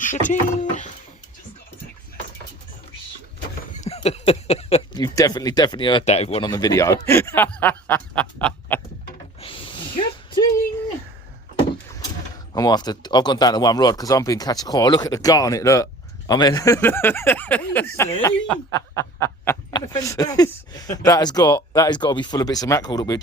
Shitting. You've definitely heard that, everyone on the video. Shitting. I'm gonna have to. I've gone down to one rod because I'm being catching. Oh, look at the gut on it. Look. I mean, easy. that has got to be full of bits of mackerel that we're.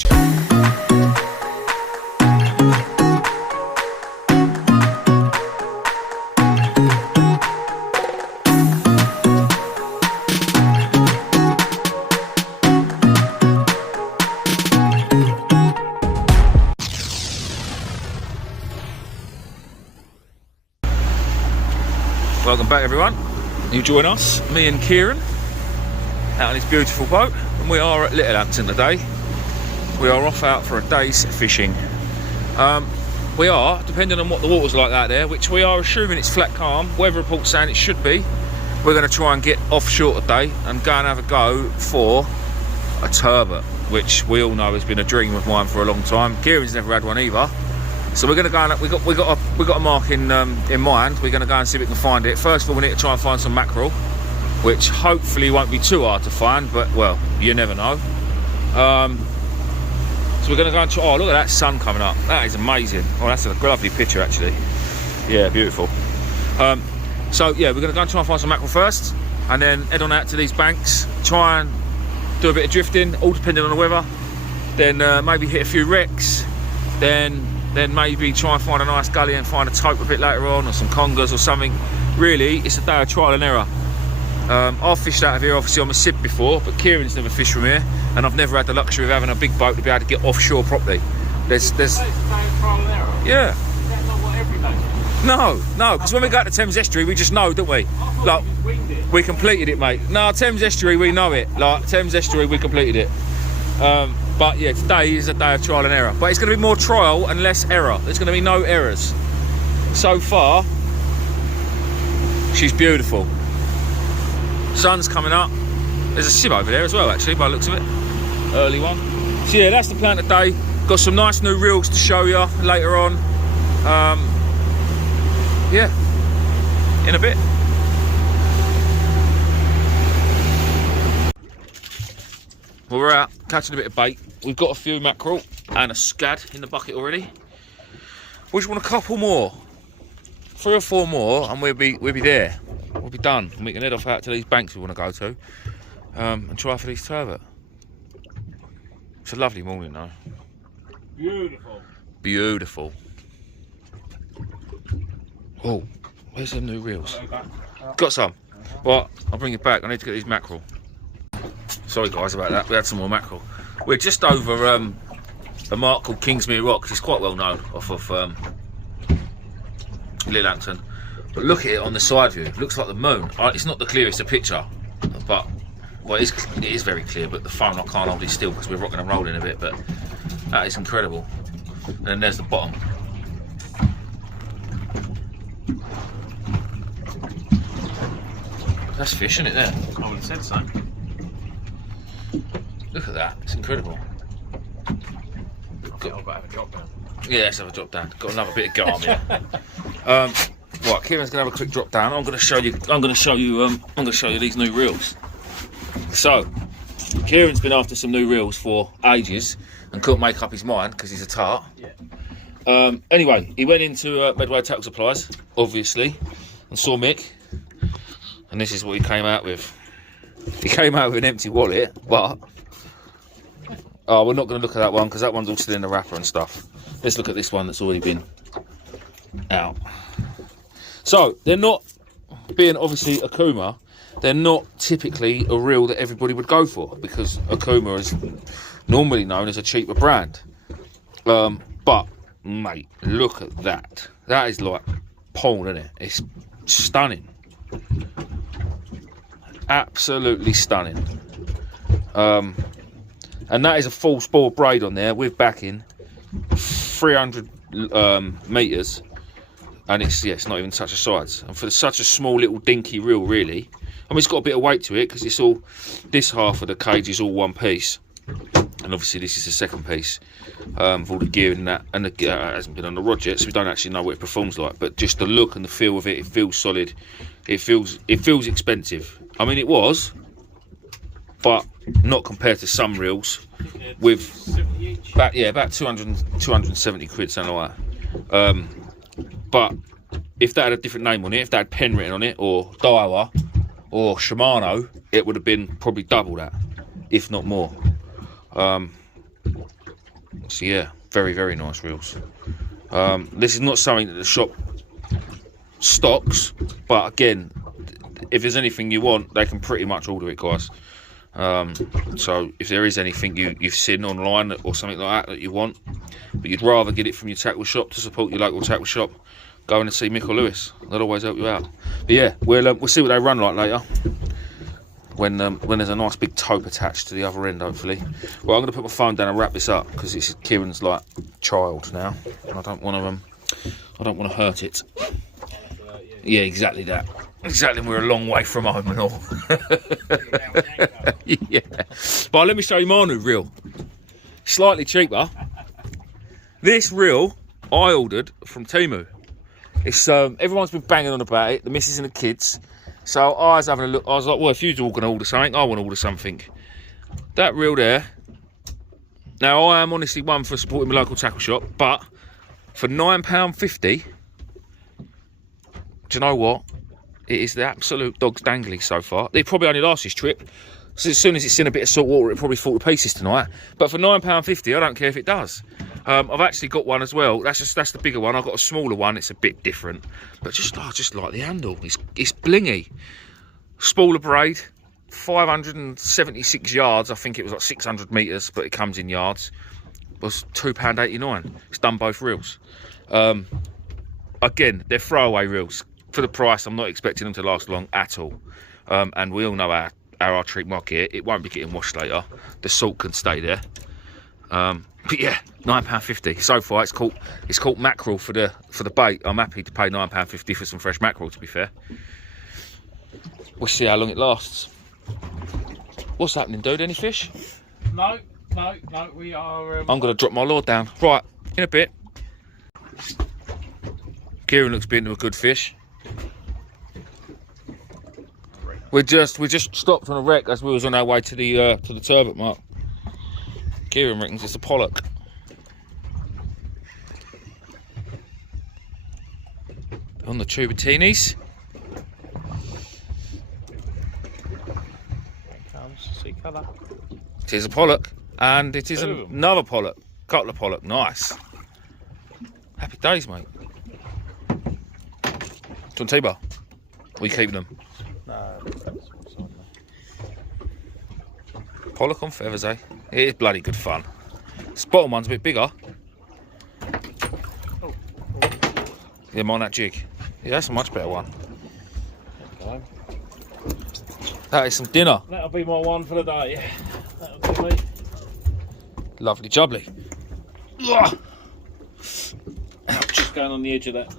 Welcome back, everyone. You join us, me and Kieran, out on this beautiful boat, and we are at Littlehampton today. We are off out for a day's fishing. We are, depending on what the water's like out there, which we are assuming it's flat calm. Weather report's saying it should be. We're going to try and get offshore today and go and have a go for a turbot, which we all know has been a dream of mine for a long time. Kieran's never had one either. So we're going to go and we got a mark in mind. We're going to go and see if we can find it. First of all, we need to try and find some mackerel, which hopefully won't be too hard to find, but well, you never know. So we're going to go and try. Oh, look at that sun coming up. That is amazing. Oh, that's a lovely picture actually. Yeah, beautiful. So yeah, we're going to go and try and find some mackerel first, and then head on out to these banks, try and do a bit of drifting, all depending on the weather. Then maybe hit a few wrecks. Then maybe try and find a nice gully and find a tope a bit later on, or some congers or something. Really, it's a day of trial and error. I've fished out of here obviously on my SIB before, but Kieran's never fished from here, and I've never had the luxury of having a big boat to be able to get offshore properly. There's It's a day of trial and error? Yeah. Is that not what every day is? No, because when we go to Thames Estuary, we just know, don't we? Like, we completed it, mate. No, Thames Estuary, we know it. Like, Thames Estuary, we completed it. But yeah, today is a day of trial and error. But it's going to be more trial and less error. There's going to be no errors. So far, she's beautiful. Sun's coming up. There's a SIB over there as well, actually, by the looks of it. Early one. So yeah, that's the plan today. Got some nice new reels to show you later on. Yeah, in a bit. Well, we're out catching a bit of bait. We've got a few mackerel and a scad in the bucket already. We just want a couple more, 3 or 4 more, and we'll be there. We'll be done, and we can head off out to these banks we want to go to, and try for these turbot. It's a lovely morning though. Beautiful. Beautiful. Oh, where's the new reels? Got some. Well, I'll bring it back. I need to get these mackerel. Sorry guys about that, we had some more mackerel. We're just over a mark called Kingsmere Rock. It's quite well known off of Littlehampton. But look at it on the side view, it looks like the moon. It's not the clearest of picture, but well, it is very clear, but the phone I can't hold it still because we're rocking and rolling a bit, but that is incredible. And then there's the bottom. That's fish, isn't it there? I would have said so. Look at that, it's incredible. I've got to have a drop down. Yeah, let's have a drop down. Got another bit of garm here. Right, Kieran's gonna have a quick drop down. I'm gonna show you these new reels. So, Kieran's been after some new reels for ages and couldn't make up his mind because he's a tart. Yeah. Anyway, he went into Medway Tackle Supplies, obviously, and saw Mick, and this is what he came out with. He came out with an empty wallet, but oh, we're not going to look at that one because that one's all still in the wrapper and stuff. Let's look at this one that's already been out. So they're not, being obviously Akuma, they're not typically a reel that everybody would go for because Akuma is normally known as a cheaper brand. But mate, look at that. That is like porn, isn't it? It's stunning. Absolutely stunning. And that is a full spore braid on there with backing, 300 meters, and it's not even such a size. And for such a small little dinky reel, really, I mean, it's got a bit of weight to it because it's all, this half of the cage is all one piece. And obviously this is the second piece with all the gear in that, and the gear hasn't been on the rod yet, so we don't actually know what it performs like. But just the look and the feel of it, it feels solid. It feels expensive. I mean, it was, but not compared to some reels with about 270 quid, something like that. But if that had a different name on it, if that had Penn written on it, or Daiwa, or Shimano, it would have been probably double that, if not more. So yeah, very, very nice reels. This is not something that the shop stocks, but again, if there's anything you want, they can pretty much order it, guys. So if there is anything you've seen online or something like that you want, but you'd rather get it from your tackle shop to support your local tackle shop, go in and see Mick or Lewis. They'll always help you out. But yeah, we'll see what they run like later, when there's a nice big tope attached to the other end, hopefully. Well, I'm going to put my phone down and wrap this up, because it's Kieran's like child now, and I don't want to hurt it. Yeah, exactly that. Exactly, we're a long way from home and all. Yeah. But let me show you my new reel. Slightly cheaper. This reel I ordered from Temu. It's everyone's been banging on about it, the missus and the kids. So I was having a look. I was like, well, if you're all going to order something, I want to order something. That reel there. Now, I am honestly one for supporting my local tackle shop, but for £9.50, do you know what? It is the absolute dog's dangly so far. It probably only lasts this trip. So as soon as it's in a bit of salt water, it probably fall to pieces tonight. But for £9.50, I don't care if it does. I've actually got one as well. That's the bigger one. I've got a smaller one. It's a bit different, but I just like the handle. It's blingy. Spoiler braid, 576 yards. I think it was like 600 meters, but it comes in yards. It was £2.89. It's done both reels. Again, they're throwaway reels. For the price, I'm not expecting them to last long at all. And we all know how I treat my gear. It won't be getting washed later. The salt can stay there. But yeah, £9.50 so far. It's caught mackerel for the bait. I'm happy to pay £9.50 for some fresh mackerel, to be fair. We'll see how long it lasts. What's happening, dude? Any fish? No, we are... I'm going to drop my lure down. Right, in a bit. Kieran looks bitten to a good fish. We just stopped on a wreck as we was on our way to the turbot mark. Kieran reckons it's a pollock. On the tubatinis. See colour. It is a pollock, and it is another pollock. Couple of pollock, nice. Happy days, mate. Do you want T-bar? We keep them. No. Pollock on feathers, eh? It is bloody good fun. This bottom one's a bit bigger. Yeah, I'm on that jig. Yeah, that's a much better one. Okay. That is some dinner. That'll be my one for the day, yeah. That'll be me. Lovely jubbly. Ugh. Ouch. Just going on the edge of that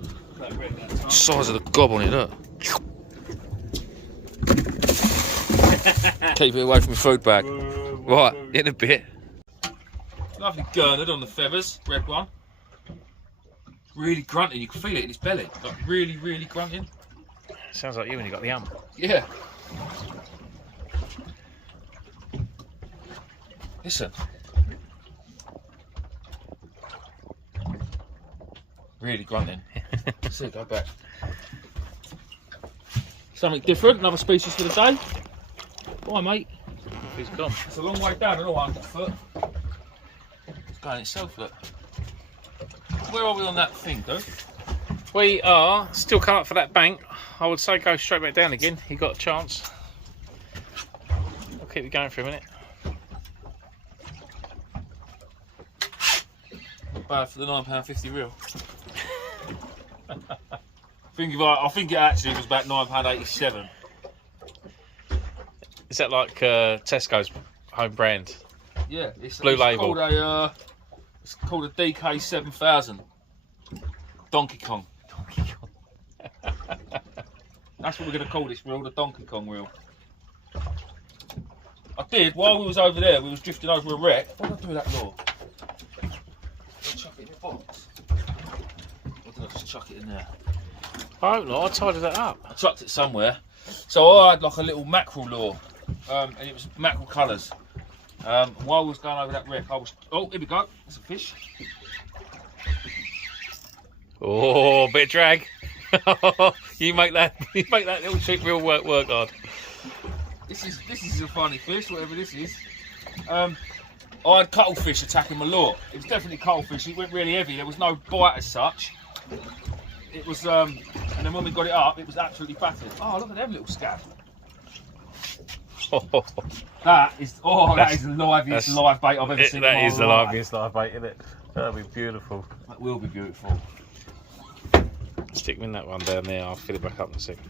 wreck that time. Size of the gob on it, look. Keep it away from your food bag. Right, in a bit. Lovely gurnard on the feathers, red one. Really grunting, you can feel it in its belly. Like really, really grunting. Sounds like you when you got the hump. Yeah. Listen. Really grunting. See, go back. Something different, another species for the day. Bye, mate. He's gone. It's a long way down, another 100 foot. It's going itself, look. Where are we on that thing, dude? We are still coming up for that bank. I would say go straight back down again. You got a chance. I'll keep you going for a minute. Not bad for the £9.50 reel. I think it actually was about £9.87. Is that like Tesco's home brand? Yeah, it's Blue label. It's called a DK7000. Donkey Kong. That's what we're going to call this reel, the Donkey Kong reel. I did, while we was over there, we was drifting over a wreck. What did I do with that lure? Did I chuck it in the box? Or did I just chuck it in there? I hope not, I tidied that up. I chucked it somewhere. So I had like a little mackerel lure, and it was mackerel colours. While we was going over that wreck, I was... Oh, here we go. There's a fish. Oh, bit of drag. you make that little cheap reel work hard. This is a funny fish, whatever this is. I had cuttlefish attacking my lure. It was definitely cuttlefish. It went really heavy. There was no bite as such. It was, and then when we got it up, it was absolutely battered. Oh, look at them little scab. That is the liveliest live bait I've ever seen. That is the liveliest live bait, isn't it? That'll be beautiful. That will be beautiful. Stick me in that one down there. I'll fill it back up in a second.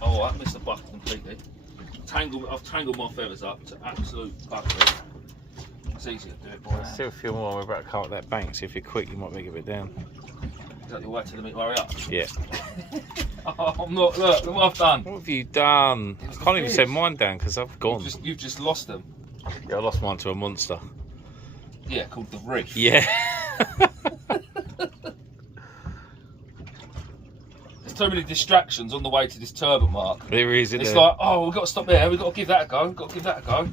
Oh, I missed the bucket completely. I've tangled my feathers up to absolute buggery. It's easy to do it, boy. Still a few more. We're about to come up that bank, so if you're quick, you might make it a bit down. Is that your way to the meat? Hurry up. Yeah. Oh, I'm not. Look what I've done. What have you done? I can't even set mine down because I've gone. You've just lost them. Yeah, I lost mine to a monster. Yeah, called the reef. Yeah. There's too many distractions on the way to this turbot mark. There is, isn't It's there? like, oh, we've got to stop there. We've got to give that a go. We've got to give that a go.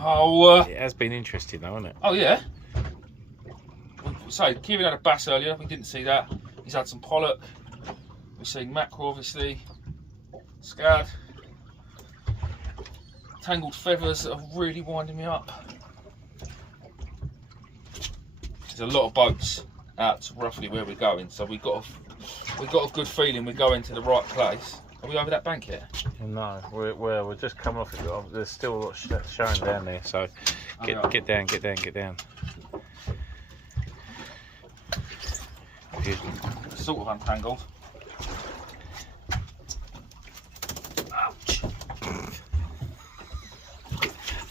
Oh, it has been interesting, though, hasn't it? Oh yeah. So Kieran had a bass earlier. We didn't see that. He's had some pollock. We've seen mackerel, obviously. Scad. Tangled feathers that are really winding me up. There's a lot of boats out to roughly where we're going, so we've got a good feeling we're going to the right place. Are we over that bank yet? No, we're just coming off it. There's still a lot showing down there, so get down. Sort of untangled. Ouch!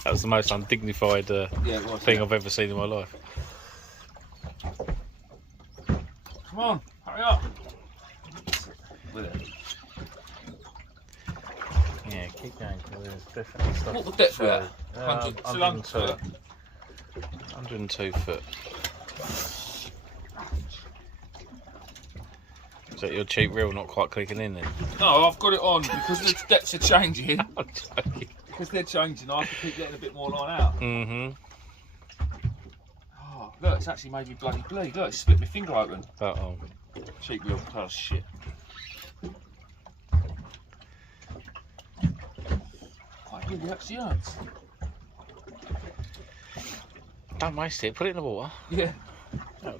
That was the most undignified thing I've ever seen in my life. Come on, hurry up! With it. Yeah, keep going, because there's definitely stuff. What would depth be at? 102 foot. Is that your cheap reel not quite clicking in then? No, I've got it on because the depths are changing. I'm joking. Because they're changing, I have to keep getting a bit more line out. Mm-hmm. Oh, look, it's actually made me bloody bleed. Look, it's split my finger open. Uh-oh. Cheap reel, oh shit. Quite really actually hurts. Don't waste it, put it in the water. Yeah.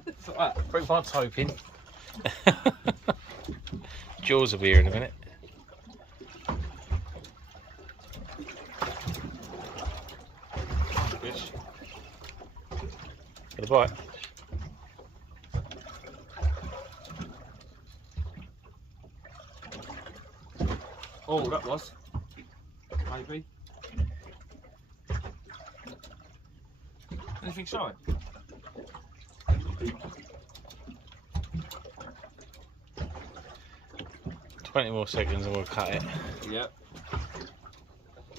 It's like that. Bring my tope in. Jaws will be here in a minute. Fish. Get a bite. Oh, that was. Maybe. Anything shy? 20 more seconds and we'll cut it. Yep.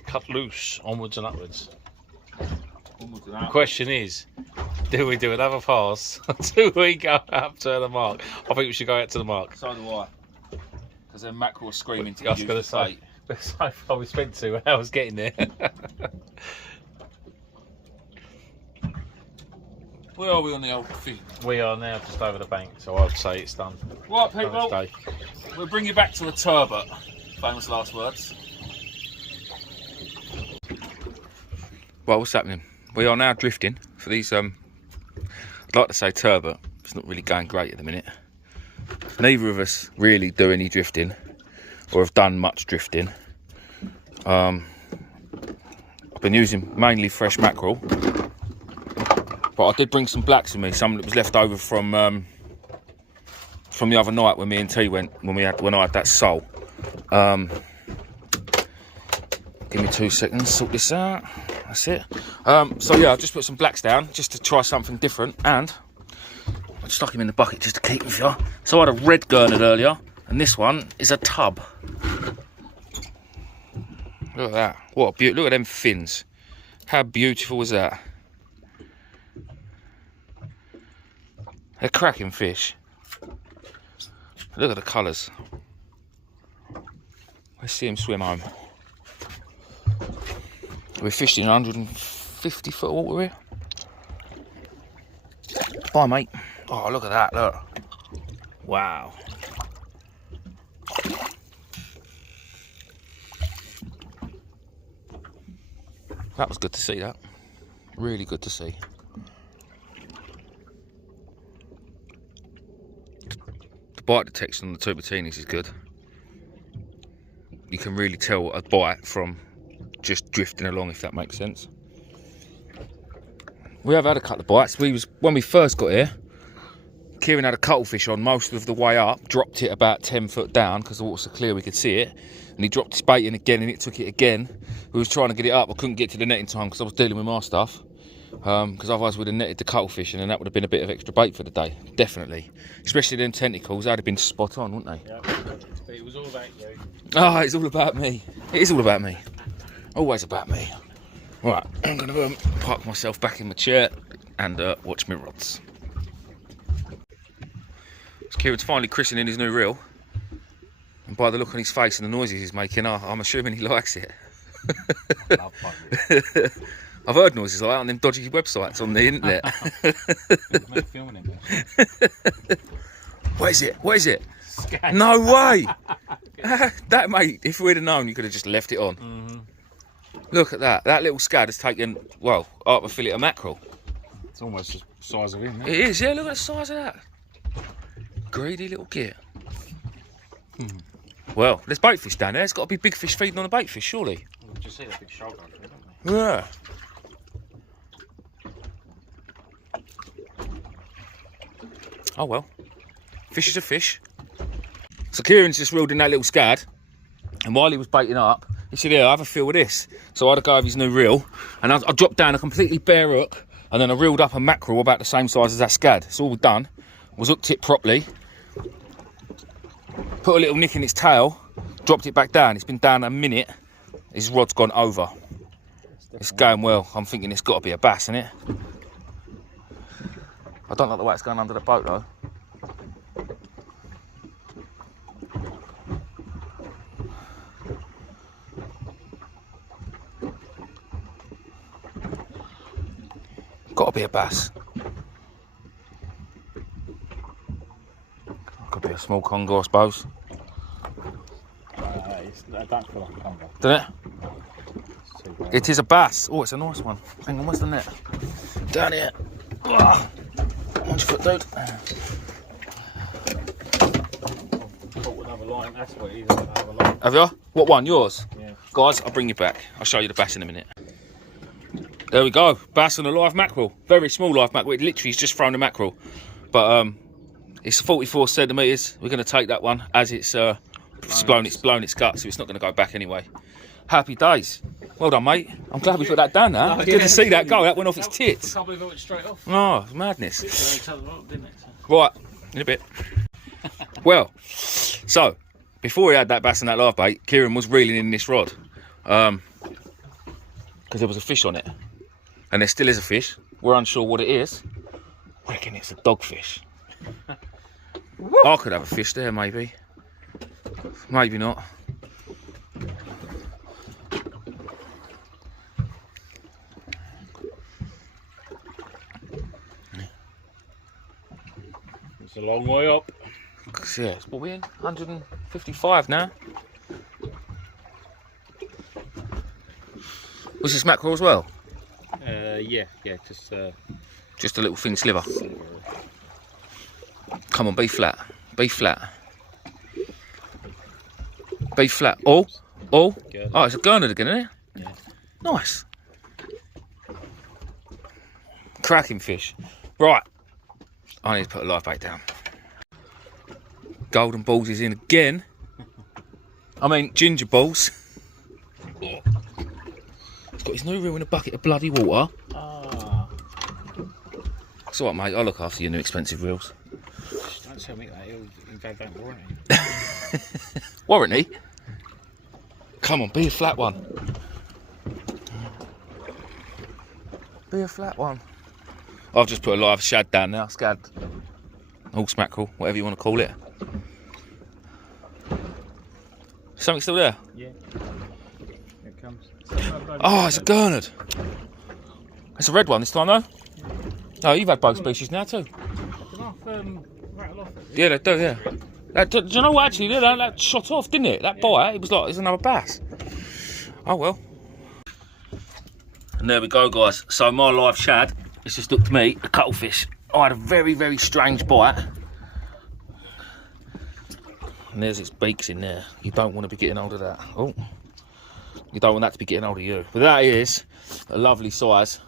Cut loose, onwards and upwards. Onwards and The out. question is, do we do another pass? Do we go up to the mark? I think we should go out to the mark. So do I. Because then mackerel was screaming to I was use going the to say, bait. so far we spent 2 hours getting there. Where are we on the old feet? We are now just over the bank, so I'd say it's done. Right, Done people. today. We'll bring you back to the turbot. Famous last words. Well, what's happening? We are now drifting for these, I'd like to say turbot. It's not really going great at the minute. Neither of us really do any drifting or have done much drifting. I've been using mainly fresh mackerel, but I did bring some blacks with me, some that was left over from the other night when me and T went, when I had that sole. Give me 2 seconds, sort this out. That's it. So yeah, I just put some blacks down just to try something different, and I stuck him in the bucket just to keep him with you. So I had a red gurnard earlier, And this one is a tub. Look at that. What a beauty. Look at them fins. How beautiful was that? They're cracking fish. Look at the colours. Let's see him swim home. We're fishing 150 foot of water here. Bye, mate. Oh, look at that, look. Wow. That was good to see, that. Really good to see. The bite detection on the turbatinis is good. You can really tell a bite from just drifting along, if that makes sense. We have had a couple of bites. When we first got here, Kieran had a cuttlefish on most of the way up, dropped it about 10 foot down because the water's so clear we could see it, and he dropped his bait in again and it took it again. We was trying to get it up, I couldn't get to the net in time because I was dealing with my stuff, because otherwise we'd have netted the cuttlefish and then that would have been a bit of extra bait for the day, definitely. Especially them tentacles, they'd have been spot on, wouldn't they? Yeah, but it was all about you. Oh, it's all about me. It is all about me. Always about me. Right, I'm going to park myself back in my chair and watch my rods. So Kieran's finally christening his new reel, and by the look on his face and the noises he's making, I'm assuming he likes it. I've heard noises like that on them dodgy websites on the internet. What is it? What is it? Scad. No way! That, mate, if we'd have known, you could have just left it on. Mm-hmm. Look at that. That little scad has taken, well, half a fillet of mackerel. It's almost the size of him, It is, yeah, look at the size of that. Greedy little git. Well, there's bait fish down there. There's got to be big fish feeding on the bait fish, surely. Well, just see that big shark over there, don't Yeah. Oh well. Fish is a fish. So Kieran's just reeled in that little scad, and while he was baiting up, he said, yeah, I'll have a feel with this. So I had a go of his new reel, and I dropped down a completely bare hook, and then I reeled up a mackerel about the same size as that scad. It's all done. Was hooked it properly. Put a little nick in its tail, dropped it back down. It's been down a minute. His rod's gone over. It's going well. I'm thinking it's got to be a bass, isn't it? I don't like the way it's going under the boat though. Got to be a bass. Could be a small conger, I suppose. I don't feel like a conger. Doesn't it? It is a bass. Oh, it's a nice one. Hang on, where's the net? Down here. Ugh. Watch your foot, dude. I've caught another line. That's what it is. Another line. Have you? What one? Yours? Yeah. Guys, I'll bring you back. I'll show you the bass in a minute. There we go. Bass on a live mackerel. Very small live mackerel. It literally has just thrown a mackerel. But it's 44 centimetres. We're going to take that one as it's blown its guts, so it's not going to go back anyway. Happy days. Well done, mate. I'm glad we put that down now. Good to see that go. That went off its tits. I can't believe it went straight off. Oh, madness. Didn't it? Right, in a bit. Well, so before we had that bass and that live bait, Kieran was reeling in this rod because there was a fish on it, and there still is a fish. We're unsure what it is. I reckon it's a dogfish. I could have a fish there, maybe. Maybe not. It's a long way up. Yeah, what are we in? 155 now. Was this mackerel as well? Yeah, Just a little thin sliver. Come on, be flat. Be flat. Be flat. Oh, oh. Oh, it's a gurnard again, isn't it? Yeah. Nice. Cracking fish. Right. I need to put a live bait down. Golden balls is in again. I mean, ginger balls. He's got his new reel in a bucket of bloody water. Ah. It's alright, mate. I'll look after your new expensive reels. Don't tell me that. He'll go down the warranty. Warranty? Come on, be a flat one. Be a flat one. I've just put a live shad down now, scad. Horse mackerel, whatever you want to call it. Something still there? Yeah. Here it comes. Oh, it's a gurnard. It's a red one this time though. Oh, you've had both species now too. Yeah, they do, yeah. Do you know what, actually, that shot off, didn't it? That bite, it was like, it's another bass. Oh well. And there we go, guys. So my live shad, it's just hooked me, a cuttlefish. I had a very, very strange bite. And there's its beaks in there. You don't want to be getting hold of that. Oh, you don't want that to be getting hold of you. But that is a lovely size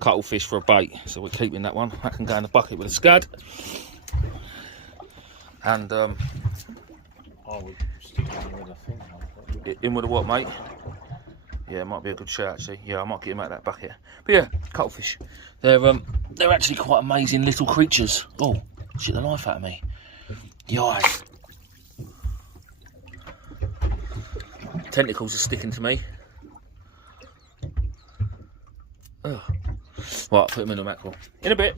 cuttlefish for a bait. So we're keeping that one. That can go in the bucket with a scad. And I would stick in with a thing. in with a what, mate? Yeah, it might be a good shout actually. Yeah, I might get him out of that bucket. But yeah, cuttlefish. They're actually quite amazing little creatures. Oh, shit the knife out of me. Yikes. Tentacles are sticking to me. Ugh. Right, put them in the mackerel. In a bit.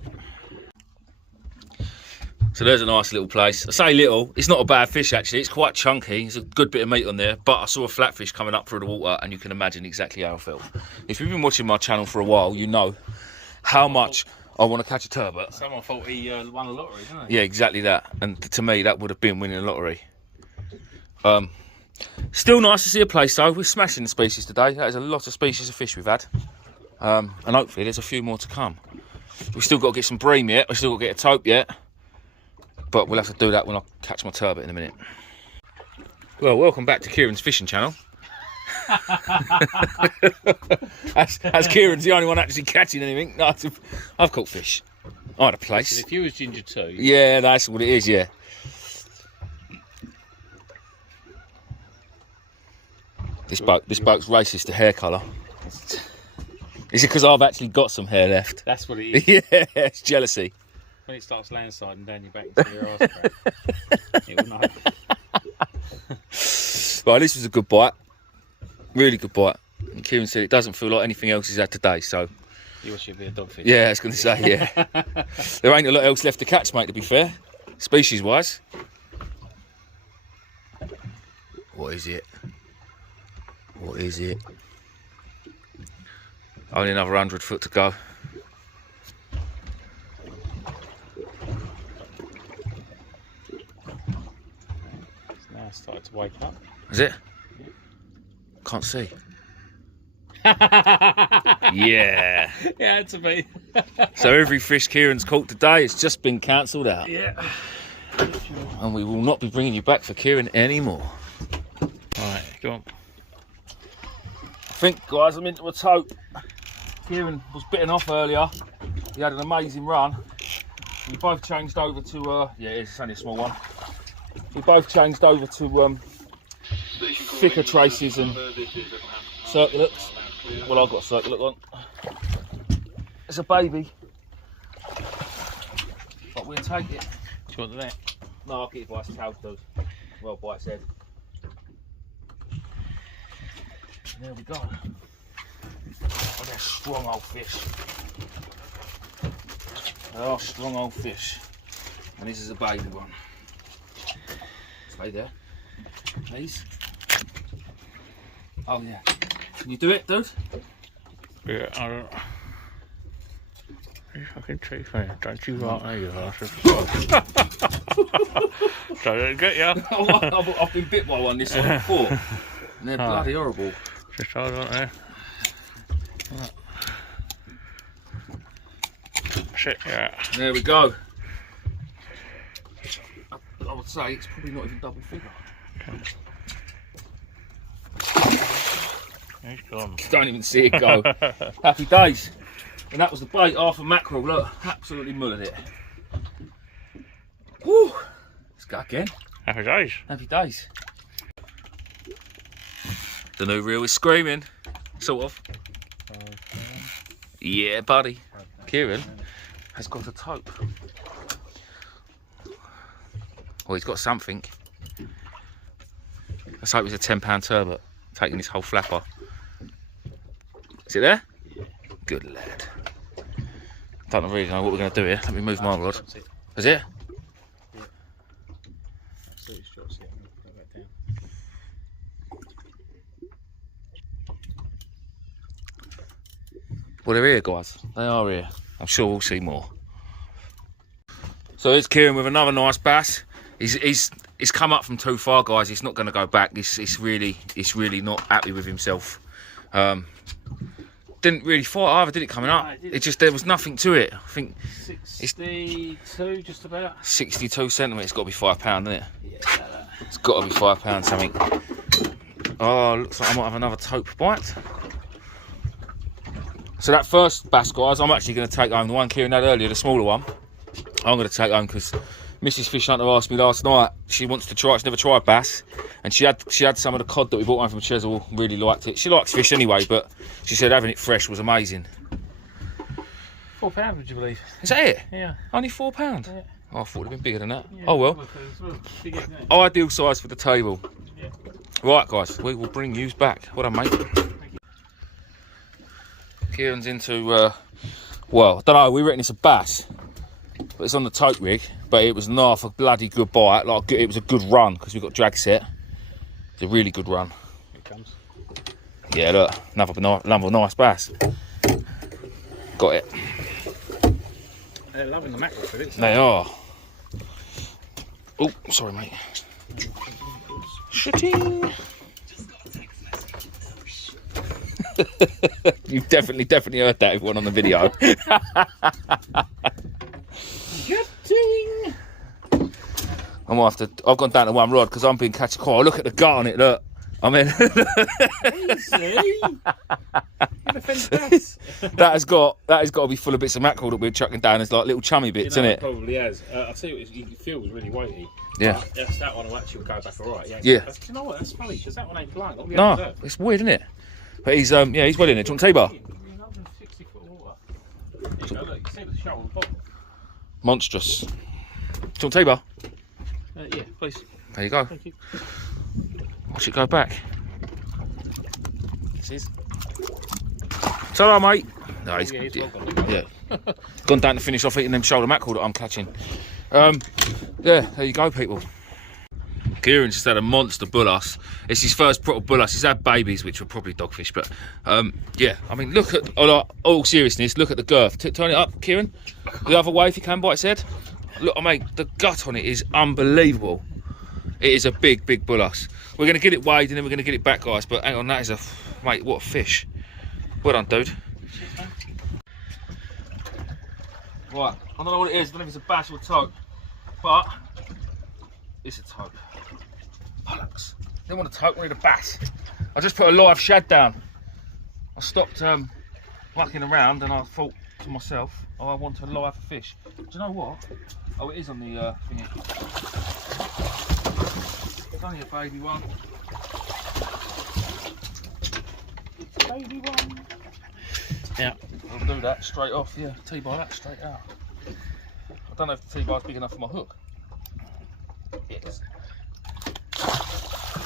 So there's a nice little place. I say little, it's not a bad fish actually. It's quite chunky. There's a good bit of meat on there. But I saw a flatfish coming up through the water and you can imagine exactly how I felt. If you've been watching my channel for a while, you know how much I want to catch a turbot. Someone thought he won a lottery, didn't he? Yeah, exactly that. And to me, that would have been winning a lottery. Still nice to see a place though. We're smashing the species today. That is a lot of species of fish we've had. And hopefully there's a few more to come. We've still got to get some bream yet. We've still got to get a tope yet. But we'll have to do that when I catch my turbot in a minute. Well, welcome back to Kieran's fishing channel. as Kieran's the only one actually catching anything. No, I've caught fish. I had a place. If you was ginger too. Yeah, that's what it is, yeah. This boat's racist to hair colour. Is it because I've actually got some hair left? That's what it is. Yeah, it's jealousy. When it starts landsliding down your back into your arse crack, it will know. Right, this was a good bite. Really good bite. And Kieran said it doesn't feel like anything else he's had today, so... You should be a dogfish. Yeah, I was going to say, yeah. There ain't a lot else left to catch, mate, to be fair. Species-wise. What is it? What is it? Only another 100 foot to go. It's now started to wake up. Is it? Yeah. Can't see. Yeah. Yeah, it's a me. So every fish Kieran's caught today has just been cancelled out. Yeah. And we will not be bringing you back for Kieran anymore. Right, go on. I think, guys, I'm into a tope. Kieran was bitten off earlier. He had an amazing run. We both changed over to, yeah, it's only a small one. We both changed over to thicker traces and circulates. Well, I've got a circlet on. It's a baby. But we'll take it. Do you want the net? No, I'll get it by its tail, dude. Well, by its head. There we go. Oh, they're strong old fish. They are strong old fish. And this is a baby one. Stay there, please. Oh yeah. Can you do it, dude? Yeah, I don't. You fucking tree fan, don't you right there, you bastard. Don't let it get ya. I've been bit by one this one before. And they're bloody horrible. Just hold on there. Shit, yeah. There we go. I would say it's probably not even double figure. Okay. He's gone. Don't even see it go. Happy days. And that was the bait, half a mackerel. Look, absolutely mullered it. Woo! Let's go again. Happy days. Happy days. The new reel is screaming. Sort of. Yeah, buddy. Kieran has got a tope. Well, he's got something. Let's hope it's a £10 turbot, taking this whole flapper. Is it there? Good lad. Don't really know what we're going to do here. Let me move my rod. Is it? Yeah. Absolutely straight, see it. I'm going to put that down. Well, they're here, guys. They are here. I'm sure we'll see more. So here's Kieran with another nice bass. He's come up from too far, guys. He's not going to go back. He's really not happy with himself. Didn't really fight either, did it, coming up? No, it just, there was nothing to it. I think 62, just about. 62 centimetres. It's got to be £5, isn't it? Yeah, it's got to be £5 something. Oh, looks like I might have another tope bite. So that first bass, guys, I'm actually going to take home. The one Kieran had earlier, the smaller one, I'm going to take home because Mrs. Fish Hunter asked me last night. She wants to try. She's never tried bass, and she had some of the cod that we bought home from Chesil. Really liked it. She likes fish anyway, but she said having it fresh was amazing. £4, would you believe? Is that it? Yeah. Only £4? Yeah. Oh, I thought it'd been bigger than that. Yeah, oh well. Ideal size for the table. Yeah. Right, guys, we will bring yous back. What a mate. Kieran's into, well, I don't know, we reckon it's a bass, but it's on the tote rig, but it was not a bloody good bite. Like, it was a good run, because we got drag set. It's a really good run. Here it comes. Yeah, look, another nice bass. Got it. They're loving the mackerel for it. They are. Oh, sorry, mate. Shooting. You've definitely heard that, everyone on the video. I might have to. I've gone down to one rod because I'm being catching caught. Oh, look at the gut on it. Look, I mean, that has got to be full of bits of mackerel that we're chucking down as like little chummy bits, isn't it? It probably has. I'll tell you what, you feel really weighty. Yeah. That's that one will actually go back alright. Yeah. Yeah. Do you know what? That's funny because that one ain't blind. No, it's weird, isn't it? But he's yeah, he's well in it. Do you want T-bar? 60 foot water. There you go, look, you see the shoal on the bottom. Monstrous. Do you want T-bar? Yeah, please. There you go. Thank you. Watch it go back. This is. Ta-ra, mate. No, he's, Well gone. yeah. Gone down to finish off eating them shoulder mackerel that I'm catching. Yeah, there you go, people. Kieran just had a monster bullass. It's his first proper bullass. He's had babies, which were probably dogfish, but yeah. I mean, look at all seriousness. Look at the girth. Turn it up, Kieran. The other way, if you can, by its head. Look, I mean, the gut on it is unbelievable. It is a big bullass. We're going to get it weighed and then we're going to get it back, guys. But hang on, that is a mate. What a fish! Well done, dude. Right, I don't know what it is. I don't know if it's a bass or a tope, but it's a tope. Pollocks. Didn't want a tope, wanted a bass. I just put a live shad down. I stopped mucking around and I thought to myself, oh, I want a live fish. Do you know what? Oh, it is on the thingy. It's only a baby one. It's a baby one. Yeah. I'll do that straight off, yeah. T-bar that straight out. I don't know if the T-bar's big enough for my hook. Yes.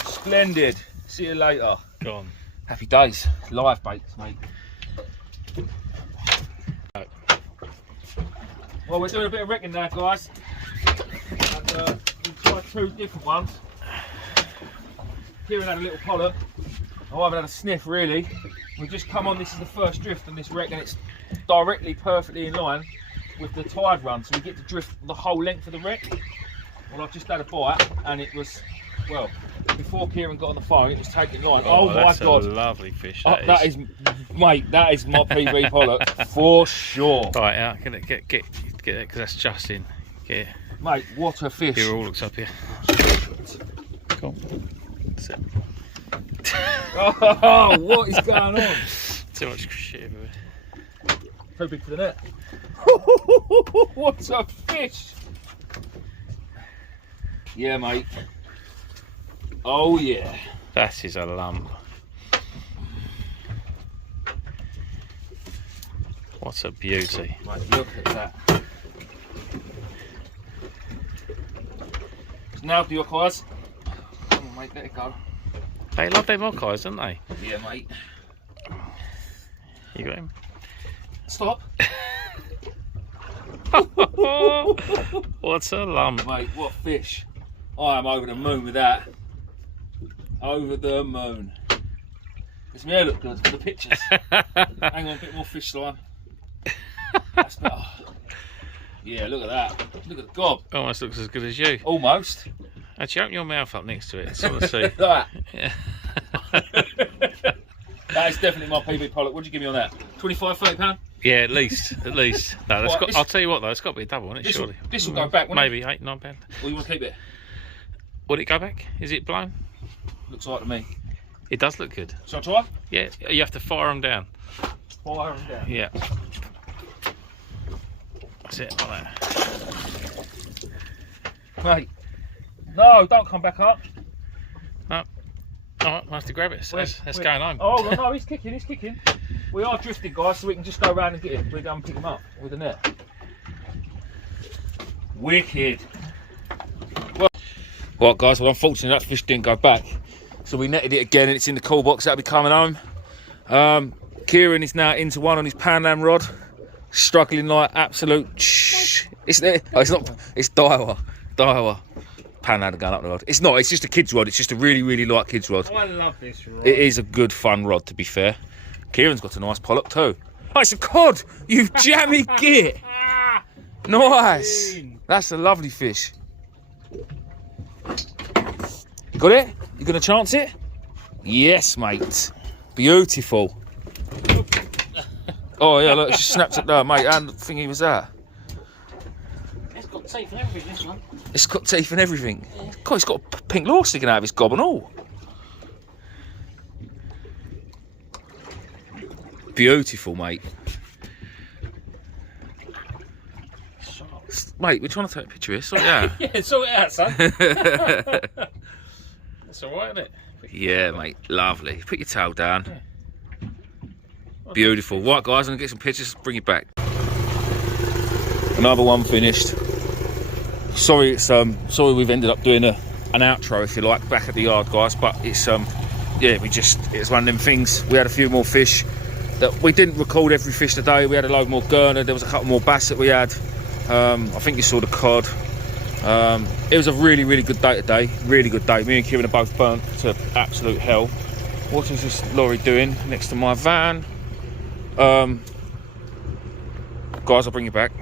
Splendid. See you later. Gone. Happy days. Live baits, mate. Well, we're doing a bit of wrecking now, guys. And, we've tried two different ones. Kieran had a little pollock. I haven't had a sniff, really. We've just come on, this is the first drift on this wreck, and it's directly, perfectly in line with the tide run, so we get to drift the whole length of the wreck. Well, I've just had a bite, and it was, well, before Kieran got on the phone, it was taking line. Oh my God. That's a lovely fish, that is, mate, that is my PB pollock, for sure. Right, yeah, get it, because that's just in. Get it. Mate, what a fish. Here, all looks up here. Cool. That's it. Oh, what is going on? Too much shit everywhere. Too big for the net. What a fish! Yeah, mate. Oh, yeah. That is a lump. What a beauty. Mate, look at that. Now do your claws. Come on, mate, let it go. They love their mockeyes, don't they? Yeah, mate. You got him? Stop. What's a lump? Mate, what fish. I am over the moon with that. Over the moon. Does my hair look good for the pictures? Hang on, a bit more fish line. That's better. Yeah, look at that. Look at the gob. Almost looks as good as you. Almost. Actually, open your mouth up next to it. So I see. That. Yeah. That is definitely my PB pollock. What'd you give me on that? 25, 30 pound? Yeah, at least. No, that's Right, got. I'll tell you what though, it's got to be a double, isn't it? Surely. This will go back, won't Maybe £8, £9. Or you want to keep it? Would it go back? Is it blown? Looks like to me. It does look good. Shall I try? Yeah, you have to fire them down. Fire them down. Yeah. That's it, like that. Mate. No, don't come back up. No. Alright, I have to grab it. So let's go home. Oh, no, he's kicking. We are drifting, guys, so we can just go around and get him. We're going to pick him up with the net. Wicked. Well, guys, well, unfortunately that fish didn't go back. So we netted it again and it's in the call box. That'll be coming home. Kieran is now into one on his Panland rod. Struggling like absolute... It's Daiwa. Panland going up the rod. It's not, it's just a kid's rod. It's just a really, really light kid's rod. I love this rod. It is a good fun rod, to be fair. Kieran's got a nice pollock too. Oh, it's a cod! You jammy git! Nice! That's a lovely fish. You got it? You gonna chance it? Yes, mate. Beautiful. Oh yeah, look, she snapped it there, mate. How thingy was that? It's got teeth and everything, this one. It's got teeth and everything. Yeah. God, he's got a pink lure sticking out of his gob and all. Beautiful, mate. Mate, we're trying to take a picture here. Sort it out. Yeah, sort it out, son. That's alright, isn't it? Yeah, mate. Lovely. Put your tail down. Yeah. Beautiful. Right, guys, I'm going to get some pictures. Bring it back. Another one finished. Sorry, sorry we've ended up doing an outro, if you like, back at the yard, guys. But it's yeah, it's one of them things. We had a few more fish. That we didn't record every fish today. We had a load more gurner. There was a couple more bass that we had. I think you saw the cod. It was a really, really good day today. Really good day. Me and Kieran are both burnt to absolute hell. What is this lorry doing next to my van? Guys, I'll bring you back.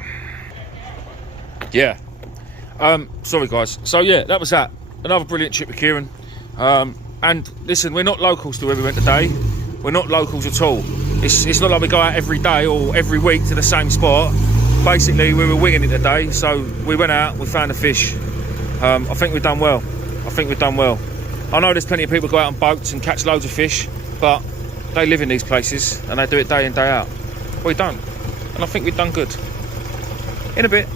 Yeah. Sorry, guys. So yeah, that was that. Another brilliant trip with Kieran. And listen, we're not locals to where we went today. We're not locals at all. It's not like we go out every day or every week to the same spot. Basically, we were winging it today, so we went out, we found a fish. I think we've done well. I know there's plenty of people go out on boats and catch loads of fish, but they live in these places and they do it day in, day out. We don't. And I think we've done good. In a bit.